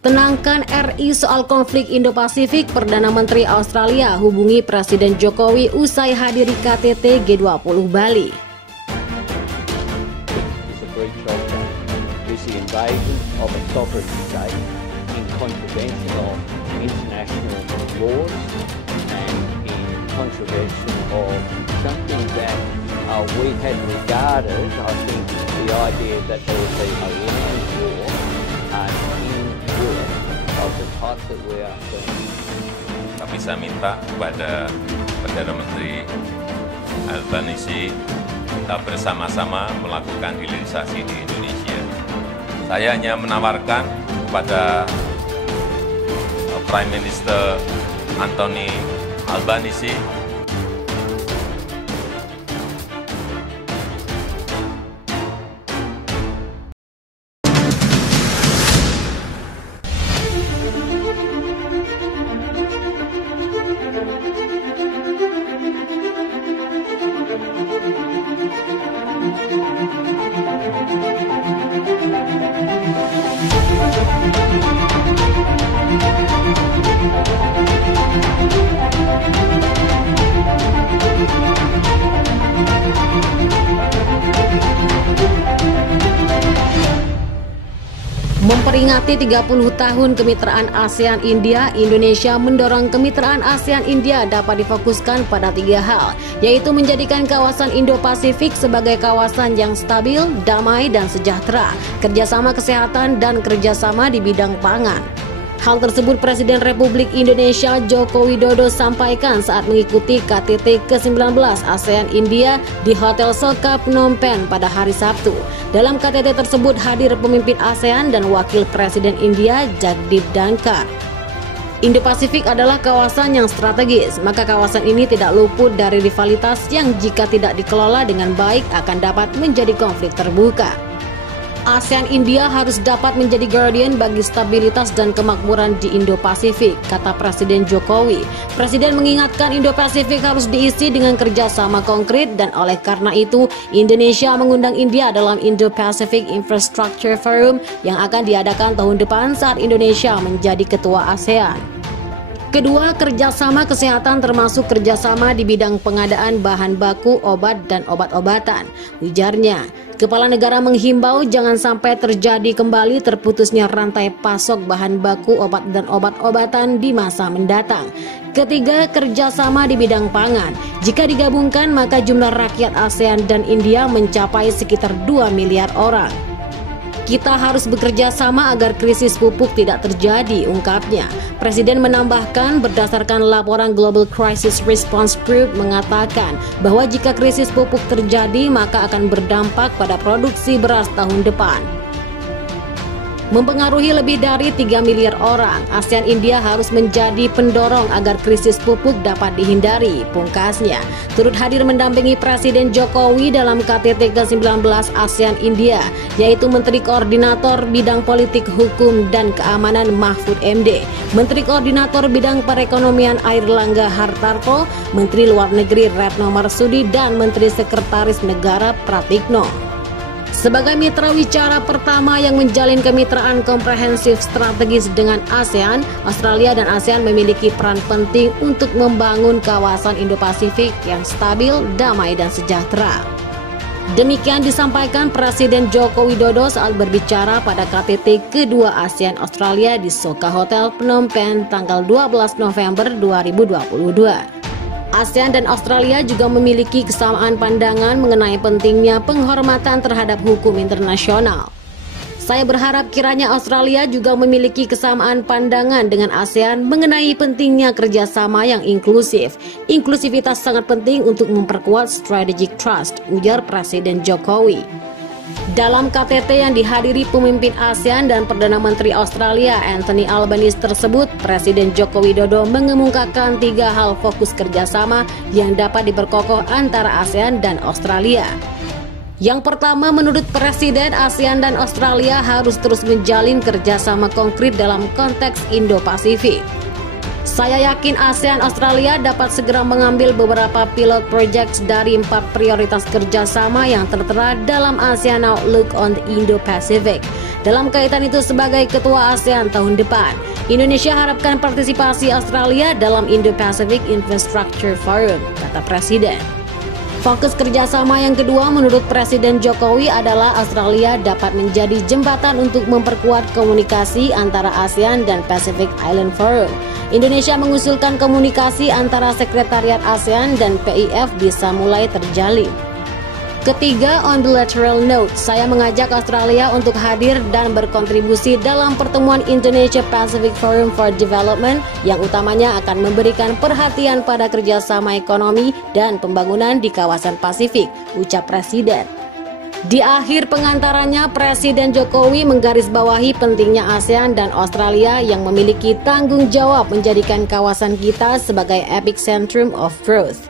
Tenangkan RI soal konflik Indo-Pasifik, Perdana Menteri Australia hubungi Presiden Jokowi usai hadiri KTT G20 Bali. Is the invasion of a sovereign state in contravention of international laws and in contravention of something that we had regarded, I think, the idea that there would be a land war in Europe of the type that we are seeing. Kami saya minta kepada Perdana Menteri Albanisi kita bersama-sama melakukan hilirisasi di Indonesia. Saya hanya menawarkan kepada Prime Minister Anthony Albanisi Memperingati 30 tahun kemitraan ASEAN-India, Indonesia mendorong kemitraan ASEAN-India dapat difokuskan pada 3 hal, yaitu menjadikan kawasan Indo-Pasifik sebagai kawasan yang stabil, damai, dan sejahtera, kerjasama kesehatan, dan kerjasama di bidang pangan. Hal tersebut Presiden Republik Indonesia Joko Widodo sampaikan saat mengikuti KTT ke-19 ASEAN-India di Hotel Soka Phnom Penh pada hari Sabtu. Dalam KTT tersebut hadir pemimpin ASEAN dan Wakil Presiden India Jagdeep Dhankhar. Indo-Pasifik adalah kawasan yang strategis, maka kawasan ini tidak luput dari rivalitas yang jika tidak dikelola dengan baik akan dapat menjadi konflik terbuka. ASEAN-India harus dapat menjadi guardian bagi stabilitas dan kemakmuran di Indo-Pasifik, kata Presiden Jokowi. Presiden mengingatkan Indo-Pasifik harus diisi dengan kerjasama konkret dan oleh karena itu Indonesia mengundang India dalam Indo-Pacific Infrastructure Forum yang akan diadakan tahun depan saat Indonesia menjadi ketua ASEAN. Kedua, kerjasama kesehatan termasuk kerjasama di bidang pengadaan bahan baku, obat, dan obat-obatan. Ujarnya, Kepala Negara menghimbau jangan sampai terjadi kembali terputusnya rantai pasok bahan baku, obat, dan obat-obatan di masa mendatang. Ketiga, kerjasama di bidang pangan. Jika digabungkan, maka jumlah rakyat ASEAN dan India mencapai sekitar 2 miliar orang. Kita harus bekerja sama agar krisis pupuk tidak terjadi, ungkapnya. Presiden menambahkan berdasarkan laporan Global Crisis Response Group mengatakan bahwa jika krisis pupuk terjadi maka akan berdampak pada produksi beras tahun depan. Mempengaruhi lebih dari 3 miliar orang, ASEAN-India harus menjadi pendorong agar krisis pupuk dapat dihindari, pungkasnya. Turut hadir mendampingi Presiden Jokowi dalam KTT ke-19 ASEAN-India, yaitu Menteri Koordinator Bidang Politik Hukum dan Keamanan Mahfud MD, Menteri Koordinator Bidang Perekonomian Airlangga Hartarto, Menteri Luar Negeri Retno Marsudi, dan Menteri Sekretaris Negara Pratikno. Sebagai mitra wicara pertama yang menjalin kemitraan komprehensif strategis dengan ASEAN, Australia dan ASEAN memiliki peran penting untuk membangun kawasan Indo-Pasifik yang stabil, damai, dan sejahtera. Demikian disampaikan Presiden Joko Widodo saat berbicara pada KTT kedua ASEAN Australia di Soka Hotel Phnom Penh tanggal 12 November 2022. ASEAN dan Australia juga memiliki kesamaan pandangan mengenai pentingnya penghormatan terhadap hukum internasional. Saya berharap kiranya Australia juga memiliki kesamaan pandangan dengan ASEAN mengenai pentingnya kerjasama yang inklusif. Inklusivitas sangat penting untuk memperkuat strategic trust, ujar Presiden Jokowi. Dalam KTT yang dihadiri pemimpin ASEAN dan Perdana Menteri Australia Anthony Albanese tersebut, Presiden Joko Widodo mengemukakan 3 hal fokus kerjasama yang dapat diperkokoh antara ASEAN dan Australia. Yang pertama, menurut Presiden, ASEAN dan Australia harus terus menjalin kerjasama konkret dalam konteks Indo-Pasifik. Saya yakin ASEAN Australia dapat segera mengambil beberapa pilot project dari 4 prioritas kerjasama yang tertera dalam ASEAN Outlook on the Indo-Pacific. Dalam kaitan itu, sebagai Ketua ASEAN tahun depan, Indonesia harapkan partisipasi Australia dalam Indo-Pacific Infrastructure Forum, kata Presiden. Fokus kerjasama yang kedua menurut Presiden Jokowi adalah Australia dapat menjadi jembatan untuk memperkuat komunikasi antara ASEAN dan Pacific Island Forum. Indonesia mengusulkan komunikasi antara Sekretariat ASEAN dan PIF bisa mulai terjalin. Ketiga, on bilateral note, saya mengajak Australia untuk hadir dan berkontribusi dalam pertemuan Indonesia Pacific Forum for Development yang utamanya akan memberikan perhatian pada kerjasama ekonomi dan pembangunan di kawasan Pasifik, ucap Presiden. Di akhir pengantarannya, Presiden Jokowi menggarisbawahi pentingnya ASEAN dan Australia yang memiliki tanggung jawab menjadikan kawasan kita sebagai epicentrum of growth.